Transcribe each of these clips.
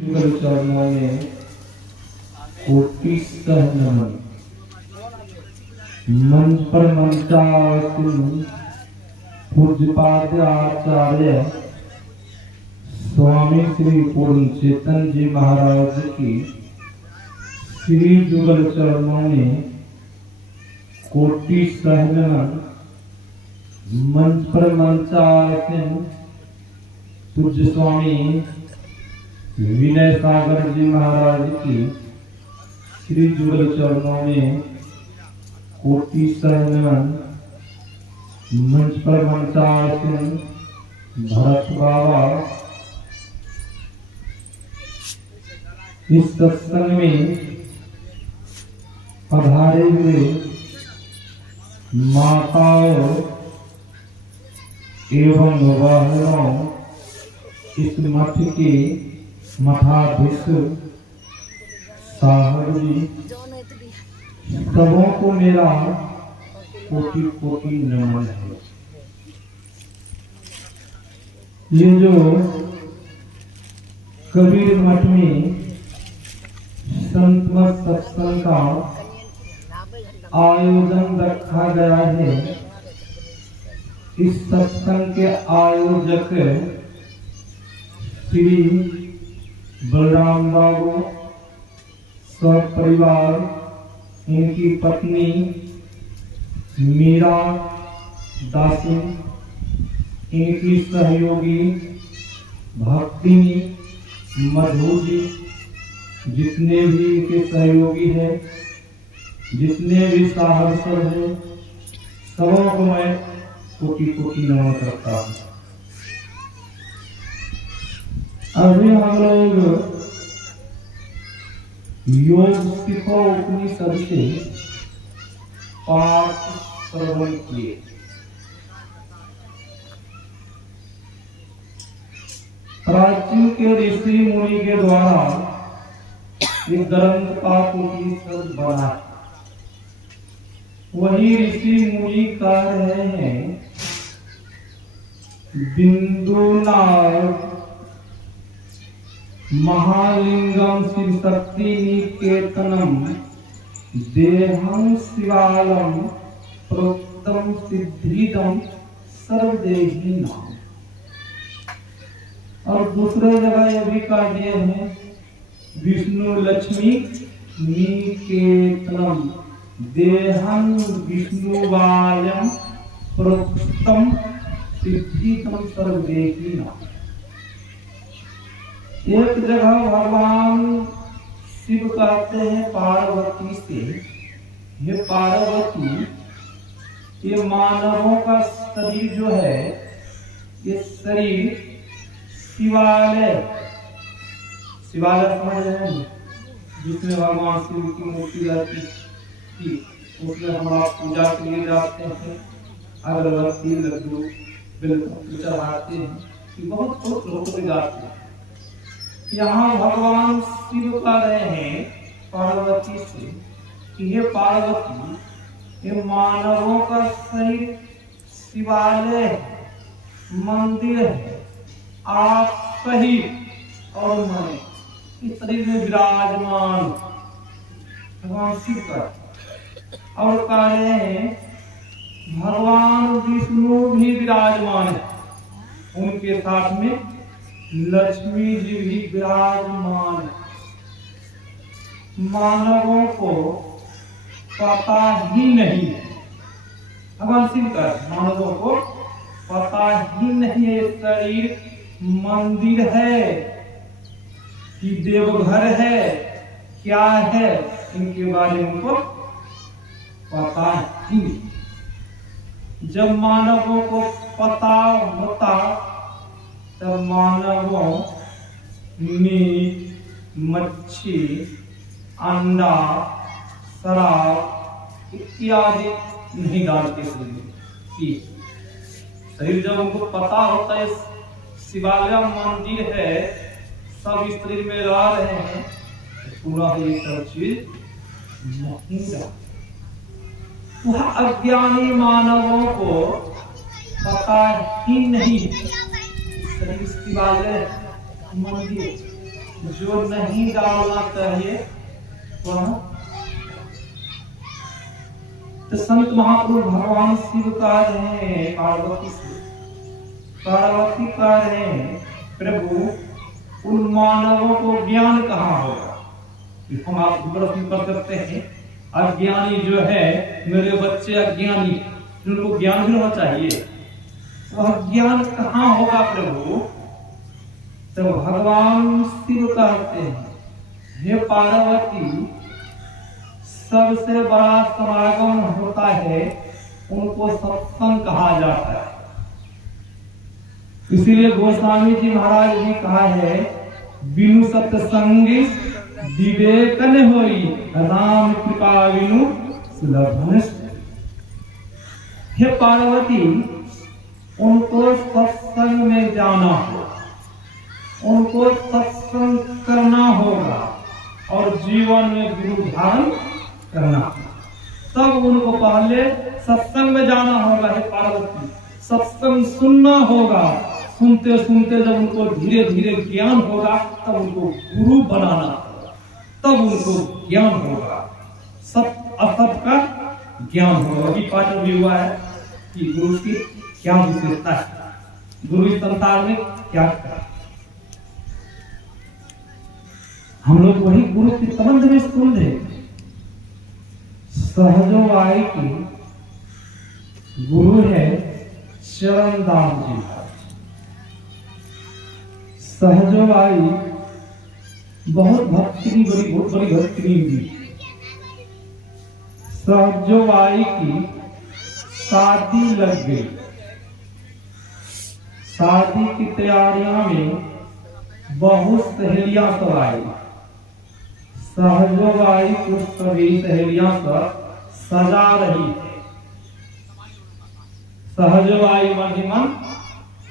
युगल चरणों में कोटि सह नमन। मंच पर मंचासीन पूज्यपाद आचार्य स्वामी श्री पूर्ण चेतन जी महाराज की श्री युगल चरणों में कोटि सह नमन। मंच पर मंचासीन पूज्य स्वामी विनय सागर जी महाराज की श्री जुगल चरणों में कोटि सह नमन। मंच पर मंचासीन भरत बाबा इस सत्संग में पधारे हुए माताओं एवं बहनों, इस मठ के मठाधीश साहब जी, सबों को मेरा कोटि कोटि नमन है। ये जो कबीर मठ में संत मत सत्संग का आयोजन रखा गया है, इस सत्संग के आयोजक श्री बलराम बाबू सब परिवार, इनकी पत्नी मीरा दासी, इनकी सहयोगी भक्ति मधु जी, जितने भी इनके सहयोगी हैं, जितने भी साहब हैं, सबों को मैं कोटि कोटि नमन करता हूँ। अभी हम लोग योग सिखो उपनिषद से पाठ श्रवण किए। प्राचीन के ऋषि मुनि के द्वारा एक ग्रंथ का उपनिषद बना। वही ऋषि मुनि कह रहे हैं, बिंदुनाथ महालिंगम शिव शक्ति निकेतनम देहं शिवालम प्रोक्तम सिद्धिदम सर्वदेही नाम। और दूसरे जगह यह भी कह दिए हैं, विष्णु लक्ष्मी निकेतनम देहं विष्णुवायम प्रोक्तम सिद्धिदम सर्वदेही नाम। एक जगह भगवान शिव कहते हैं पार्वती से, ये पार्वती, ये मानवों का शरीर जो है, ये शरीर शिवालय, शिवालय समझ रहे हैं, जिसमें भगवान शिव की मूर्ति रहती थी, उसमें हम आप पूजा के लिए जाते हैं, अगरबत्ती लड्डू बिल्कुल चढ़ाते हैं, बहुत खुश होकर जाते हैं। यहाँ भगवान शिव कह रहे हैं पार्वती से कि ये पार्वती, ये मानवों का शरीर शिवालय है, मंदिर है, आप सही और मैं इस शरीर में विराजमान भगवान शिव का। और कह रहे हैं भगवान विष्णु भी विराजमान है, उनके साथ में लक्ष्मी जी भी विराजमान। मानवों को पता ही नहीं है, भगवान शिव का मानवों को पता ही नहीं है शरीर मंदिर है कि देवघर है, क्या है, इनके बारे में उनको पता ही नहीं। जब मानवों को पता होता तब मानवों मीट, मच्छी, अंडा, शराब इत्यादि नहीं डालते शरीर। शरीर जब उनको पता होता है शिवालय मंदिर है, सब इस शरीर में रह रहे हैं, तो पूरा ये सब चीज नहीं डालते। वह अज्ञानी मानवों को पता ही नहीं शरीर शिवालय मंदिर जो नहीं डालना चाहिए वह। तो संत महापुरुष भगवान शिव कह रहे हैं पार्वती से, पार्वती कह रहे हैं प्रभु उन मानवों को ज्ञान कहाँ होगा। हम आप प्रश्न कर सकते हैं, अज्ञानी जो है मेरे बच्चे अज्ञानी, जिनको ज्ञान भी होना चाहिए, वह ज्ञान कहाँ होगा प्रभु। तो भगवान शिव कहते हैं हे पार्वती, सबसे बड़ा समागम होता है उनको सत्संग कहा जाता है। इसीलिए गोस्वामी जी महाराज ने कहा है बिनु सत्संगी विवेक न होई, राम कृपा बिनु सुलभ। हे पार्वती, उनको सत्संग में जाना हो, उनको सत्संग करना होगा और जीवन में गुरु धारण करना, तब उनको पहले सत्संग में जाना होगा। हे पार्वती, सत्संग सुनना होगा, सुनते सुनते जब उनको धीरे धीरे ज्ञान होगा तब उनको गुरु बनाना होगा, तब उनको ज्ञान होगा, सत असत का ज्ञान होगा। कि पाठ भी हुआ है कि गुरु की क्या विशेषता है, गुरु इस संसार में क्या है। हम लोग वही गुरु के संबंध में सुन रहे। सहजोवाई की गुरु है चरणदास जी। सहजोवाई बहुत भक्ति की बहुत बड़ी भक्ति हुई। सहजोवाई की शादी लग गई। शादी की तैयारियों में बहुत सहेलियां सब आई। सहजोवाई को सभी सहेलियां सब सजा रही थी। सहजोवाई मन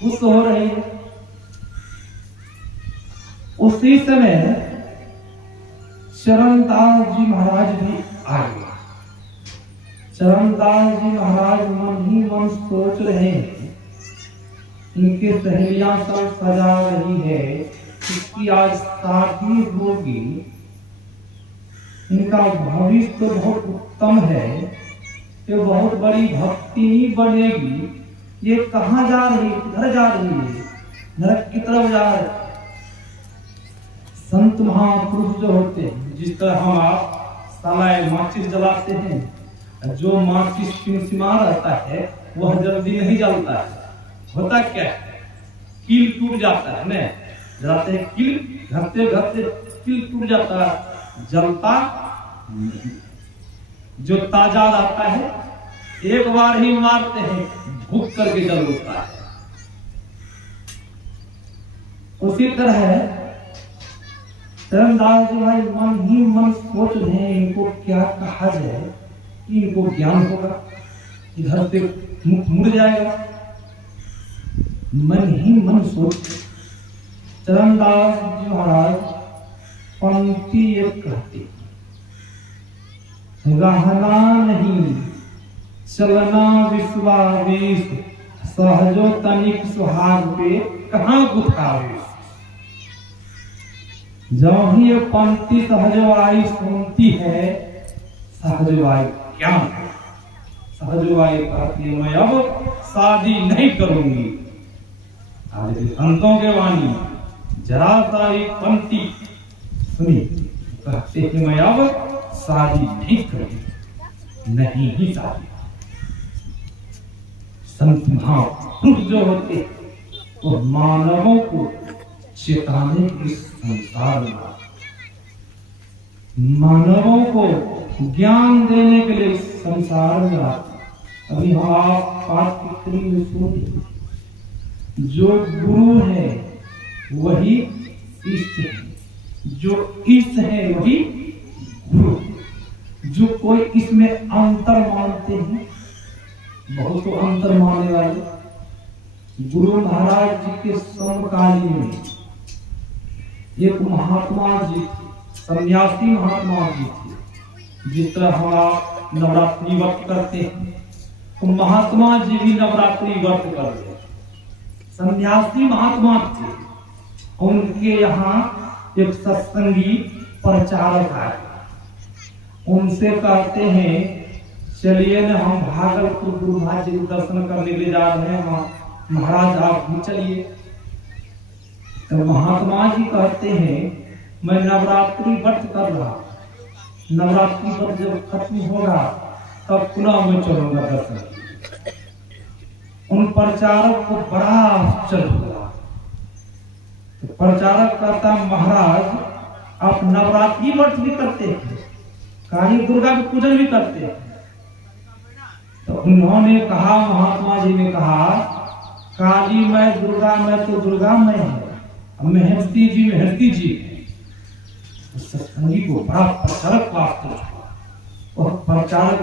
खुश हो रही है। उसी समय चरणदास जी महाराज भी आ गए। चरणदास जी महाराज मन ही मन सोच रहे हैं, इनके सहेलियां सब सजा रही है, इसकी आज शादी होगी, इनका भविष्य तो बहुत उत्तम है, ये बहुत बड़ी भक्ति बनेगी। ये कहाँ जा रही है, किधर जा रही है, नरक की तरफ जा रही है। संत महापुरुष जो होते हैं, जिस तरह हम आप सालाए माचिस जलाते हैं, जो माचिस सिमसिमा रहता है वह जल्दी नहीं जलता है। होता क्या है, कील टूट जाता है न, जलाते हैं कील, घरते घरते कील टूट जाता है, जलता नहीं। जो ताजा रहता है एक बार ही मारते हैं, भूख करके जल उठता है। उसी तरह चरणदास जी भाई मन ही मन सोच रहे हैं, इनको क्या कहा जाए कि इनको ज्ञान होगा, इधर से मुख मुड़ जाएगा। मन ही मन सोच चरणदास जी महाराज पंक्ति एक कहते, रहना नहीं चलना विश्वावेश, सहजो तनिक सुहाग पे कहाँ गुथावेश। जब ही ये पंक्ति सहजवाई सुनती है, सहजवाई क्या है, सहजवाई कहती है मैं अब शादी नहीं करूंगी। आज संतों के वाणी जरा सा एक पंक्ति सुनी, कहते हैं मैं अब शादी नहीं करूंगी, नहीं ही शादी। संत महापुरुष जो होते वो मानवों को चेताने के संसार में, मानवों को ज्ञान देने के लिए संसार में आते। अभी हम आप पाठ में सुनिए, जो गुरु है वही इष्ट है, जो इष्ट है वही गुरु। जो कोई इसमें अंतर मानते हैं, बहुत तो अंतर मानने वाले, गुरु महाराज जी के समकालीन में एक महात्मा जी थे, सन्यासी महात्मा जी थे। जिस तरह हम आप नवरात्रि व्रत करते हैं, तो महात्मा जी भी नवरात्रि व्रत करते हैं। सन्यासी महात्मा थे, उनके यहाँ एक सत्संगी प्रचारक आए, उनसे कहते हैं चलिए ना हम भागलपुर गुरु महाराज जी को दर्शन करने के लिए जा रहे हैं, महाराज आप भी चलिए। तो महात्मा जी कहते हैं मैं नवरात्रि व्रत कर रहा, नवरात्रि व्रत जब खत्म होगा तब पुनः मैं चलूंगा दर्शन। उन प्रचारक को बड़ा आश्चर्य हुआ। तो प्रचारक कहता महाराज आप नवरात्रि व्रत भी करते हैं, काली दुर्गा के पूजन भी करते हैं। तो उन्होंने कहा, महात्मा जी ने कहा काली मैं दुर्गा मैं तो दुर्गा मैं है, महर्षि जी महर्षि जी। सत्संगी को बड़ा प्रचारक को आश्चर्य हुआ। और प्रचारक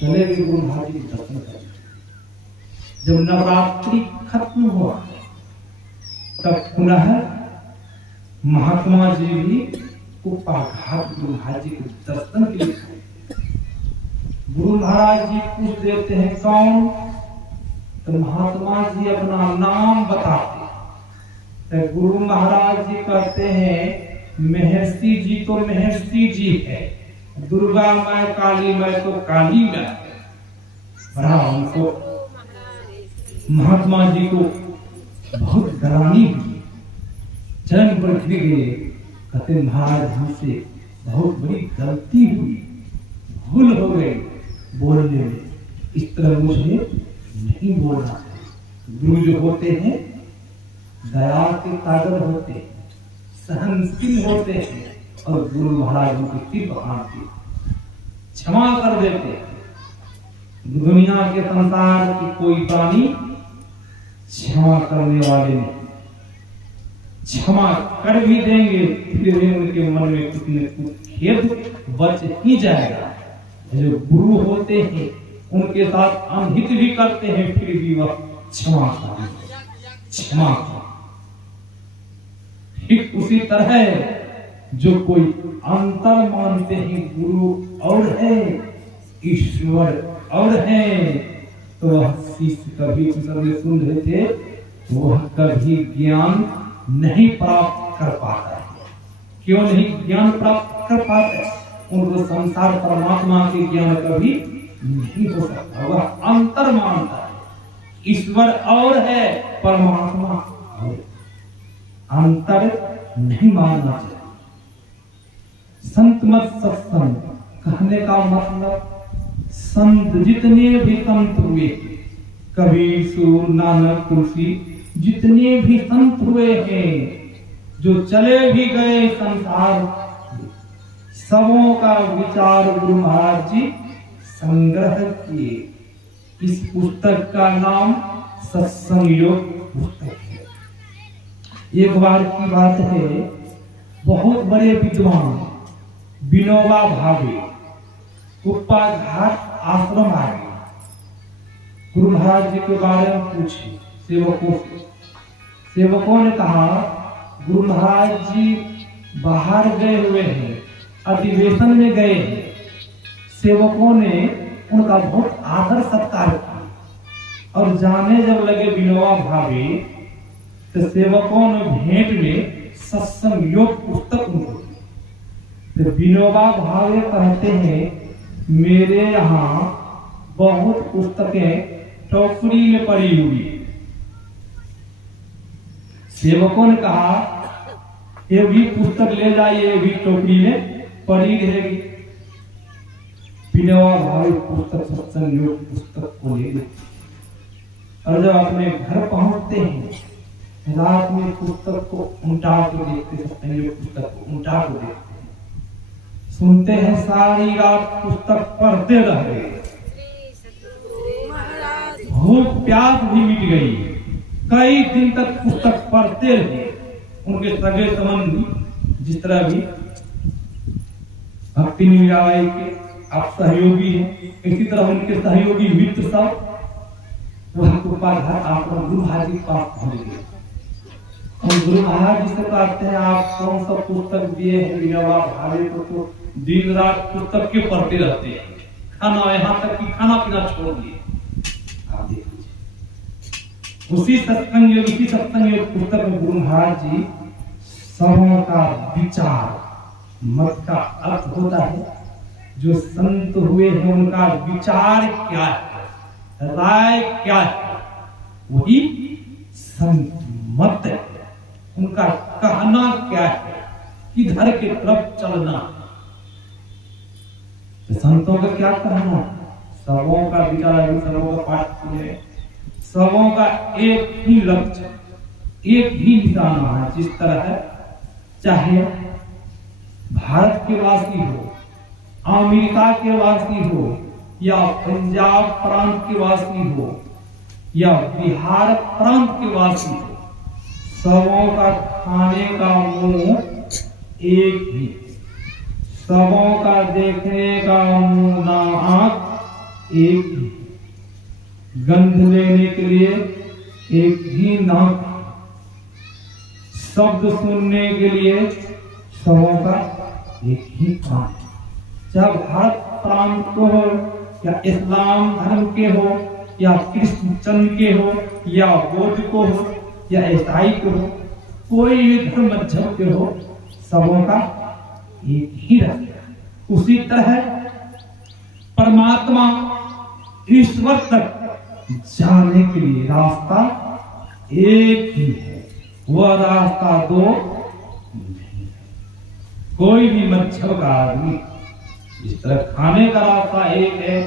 चले गए गुरु महाराज जी के दर्शन करने। जब नवरात्रि खत्म हुआ तब पुनः महात्मा जी भी उपाघात गुरु महाराज जी के दर्शन के लिए। गुरु महाराज जी पूछ देते हैं कौन, तो महात्मा जी अपना नाम बताते। तो गुरु महाराज जी कहते हैं महर्षि जी तो महर्षि जी है, दुर्गा मैं काली मैं तो काली मैं। बड़ा उनको महात्मा जी को बहुत डरानी हुई, चरण पर गिर गए। कहते महाराज हमसे बहुत बड़ी गलती हुई, भूल हो गई बोलने में, इस तरह मुझे नहीं बोलना चाहिए। गुरु जो होते हैं दया के कागर होते हैं, सहनशील होते हैं, और गुरु महाराज उनके सिर पकड़ते क्षमा कर देते हैं। दुनिया के संसार की कोई प्राणी क्षमा करने वाले नहीं, क्षमा कर भी देंगे फिर भी उनके मन में कुछ न कुछ खेद बच ही जाएगा। जो गुरु होते हैं उनके साथ अनहित भी करते हैं फिर भी वह क्षमा कर। ठीक उसी तरह जो कोई अंतर मानते हैं गुरु और है ईश्वर और है, तो वह शिष्य कभी सुन रहे थे वह कभी ज्ञान नहीं प्राप्त कर पाता है। क्यों नहीं ज्ञान प्राप्त कर पाता है? उनको संसार परमात्मा के ज्ञान कभी नहीं हो सकता। वह अंतर मानता है, ईश्वर और है परमात्मा और, अंतर नहीं मानना चाहिए। संत मत सत्संग कहने का मतलब संत जितने भी संत हुए, कबीर सूर नानक तुलसी जितने भी संत हुए हैं, जो चले भी गए संसार, सबों का विचार गुरु महाराज जी संग्रह किए। इस पुस्तक का नाम सत्संग योग पुस्तक है। एक बार की बात है, बहुत बड़े विद्वान विनोबा भावे कुप्पा घाट आश्रम आ गए। गुरु महाराज जी के बारे में पूछे सेवकों से। सेवकों ने कहा गुरु महाराज जी बाहर गए हुए हैं, अधिवेशन में गए हैं। सेवकों ने उनका बहुत आदर सत्कार किया और जाने जब लगे विनोबा भावे, तो सेवकों ने भेंट में सत्संग योग पुस्तक उनको दी। तो विनोबा भावे कहते हैं मेरे यहाँ बहुत पुस्तकें टोकरी में पड़ी हुई। सेवकों ने कहा ये भी पुस्तक ले जाइए, ये भी टोकरी में पड़ी रहेगी। विनोबा भावे पुस्तक सत्संग योग पुस्तक को ले गए और जब अपने घर पहुंचते हैं रात में पुस्तक को उल्टा के देखते, सत्संग योग पुस्तक को उल्टा के देखते हैं, सुनते हैं सारी रात पुस्तक पढ़ते रह गए। भूख प्यास भी मिट गई, कई दिन तक पुस्तक पढ़ते रहे। उनके सगे संबंधी जिस तरह भी भक्ति निराई के आप सहयोगी हैं, इसी तरह उनके सहयोगी मित्र सब वह कृपा घर आश्रम गुरु महाराज जी के पास पहुंच गए। और गुरु महाराज जी से कहते हैं आप कौन सा पुस्तक दिए हैं विनोबा भावे को? तो दिन रात पुस्तक क्यों पढ़ते रहते हैं, खाना यहाँ तक कि खाना पीना छोड़ दिए। आप देख लीजिए उसी सत्संग योग पुस्तक में गुरु महाराज जी सबों का विचार, मत का अर्थ होता है जो संत हुए हैं उनका विचार क्या है, राय क्या है, वही संत मत है। उनका कहना क्या है, किधर की तरफ चलना। तो संतों का क्या कहना, सबों का विचार, सबों का पाठ है, सबों का एक ही लक्ष्य, एक ही निशाना है। जिस तरह है, चाहे भारत के वासी हो, अमेरिका के वासी हो, या पंजाब प्रांत के वासी हो, या बिहार प्रांत के वासी हो, सबों का खाने का मुंह एक ही, सबों का देखने का मुंह ना आंख एक ही, गंध लेने के लिए एक ही नाक, शब्द सुनने के लिए सबों का एक ही कान। चाहे भारत प्रांत को हो, या इस्लाम धर्म के हो, या क्रिश्चियन के हो, या बौद्ध को हो, या ईसाई को हो, कोई भी धर्म मजहब के हो, सबों का एक ही रास्ता। उसी तरह परमात्मा ईश्वर तक जाने के लिए रास्ता एक ही है, वह रास्ता दो नहीं। कोई भी मजहब का आदमी, इस तरह खाने का रास्ता एक है,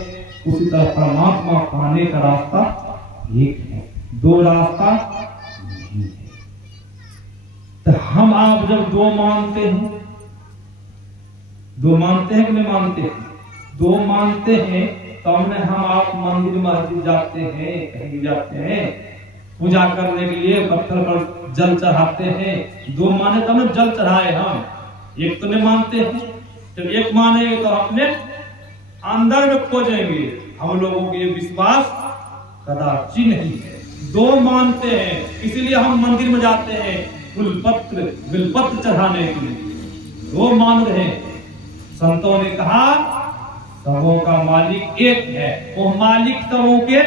उसी तरह परमात्मा पाने का रास्ता एक है, दो रास्ता नहीं है। तो हम आप जब दो मानते हैं, दो मानते हैं कि नहीं मानते हैं? दो मानते हैं तो हम आप मंदिर मस्जिद जाते हैं, कहीं जाते हैं पूजा करने के लिए, पत्थर पर जल चढ़ाते हैं। दो माने तब तो जल चढ़ाए हम, एक तो नहीं मानते हैं। जब एक मानेंगे तो अपने अंदर में खोजेंगे। हम लोगों को ये विश्वास कदापि नहीं है। दो मानते हैं, इसीलिए हम मंदिर में जाते हैं बिलपत्र चढ़ाने के लिए। दो मान रहे हैं। संतों ने कहा सबों का मालिक एक है, वो मालिक सबों के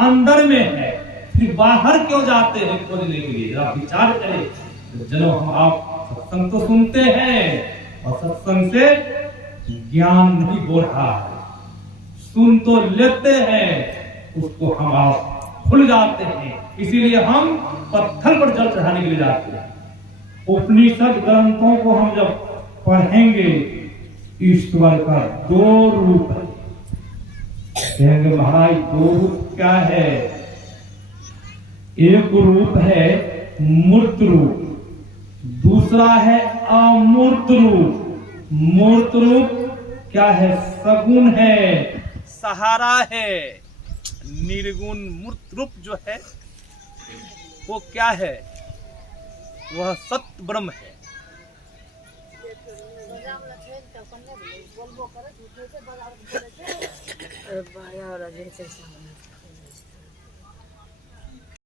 अंदर में है, फिर बाहर क्यों जाते हैं खोजने के लिए? जरा विचार करें। चलो हम आप सत्संग तो सुनते हैं और सत्संग से ज्ञान नहीं हो रहा है, सुन तो लेते हैं, उसको हम आप भूल जाते हैं। इसीलिए हम पत्थर पर जल चढ़ाने के लिए जाते हैं। उपनिषद ग्रंथों को हम जब पढ़ेंगे, ईश्वर का दो रूप है। कहेंगे महाराज दो रूप क्या है? एक रूप है मूर्त रूप, दूसरा है अमूर्त रूप। मूर्त रूप क्या है? सगुण है, सहारा है। निर्गुण मूर्त रूप जो है वो क्या है? वह सत्य ब्रह्म है।